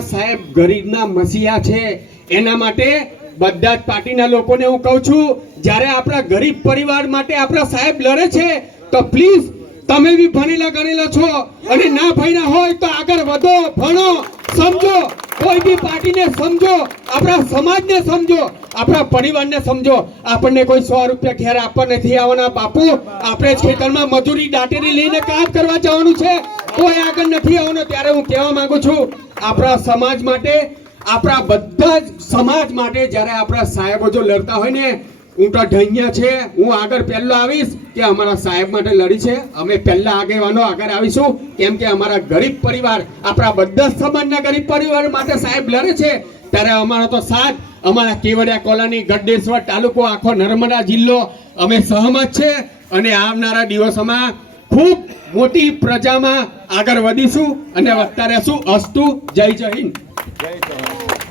સાહેબ ગરીબના મસીહા છે, એના માટે બધા જ પાર્ટીના લોકોને હું કહું છું, જ્યારે આપણા ગરીબ પરિવાર માટે આપણા સાહેબ લડે છે તો પ્લીઝ તમે બી ભણેલા ગણેલા છો અને ના ભણ્યા હોય તો આગળ વધો, ભણો, સમજો, કોઈ બી પાર્ટીને સમજો, આપણા સમાજને સમજો, આપણા પરિવારને સમજો. આપણને કોઈ 100 રૂપિયા ઘેર આપવા નથી આવવાના બાપુ. આપણે જ ખેતરમાં મજૂરી દાટેરી લઈને કામ કરવા જવાનું છે, કોઈ આગળ નથી આવવાનું. ત્યારે હું કહેવા માંગુ છું, આપણા સમાજ માટે, આપણા બધા જ સમાજ માટે જ્યારે આપણા સાહેબો જો લડતા હોય ને, હું તો ઢૈયા છે, હું આગળ પહેલો આવીશ કે અમારા સાહેબ માટે લડી છે. અમે પહેલા આગેવાનો આગળ આવીશું, કેમ કે અમારા ગરીબ પરિવાર, આપણા બધા સમાજના ગરીબ પરિવાર માટે સાહેબ લડે છે. ત્યારે અમારો તો સાથ, અમારા કેવડિયા કોલોની, ગઢેશ્વર તાલુકો, આખો નર્મદા જિલ્લો અમે સહમત છે અને આવનારા દિવસોમાં ખૂબ મોટી પ્રજામાં આગળ વધીશું અને વધતા રહેશું. અસ્તુ. જય હિન્દ. જય જવાન.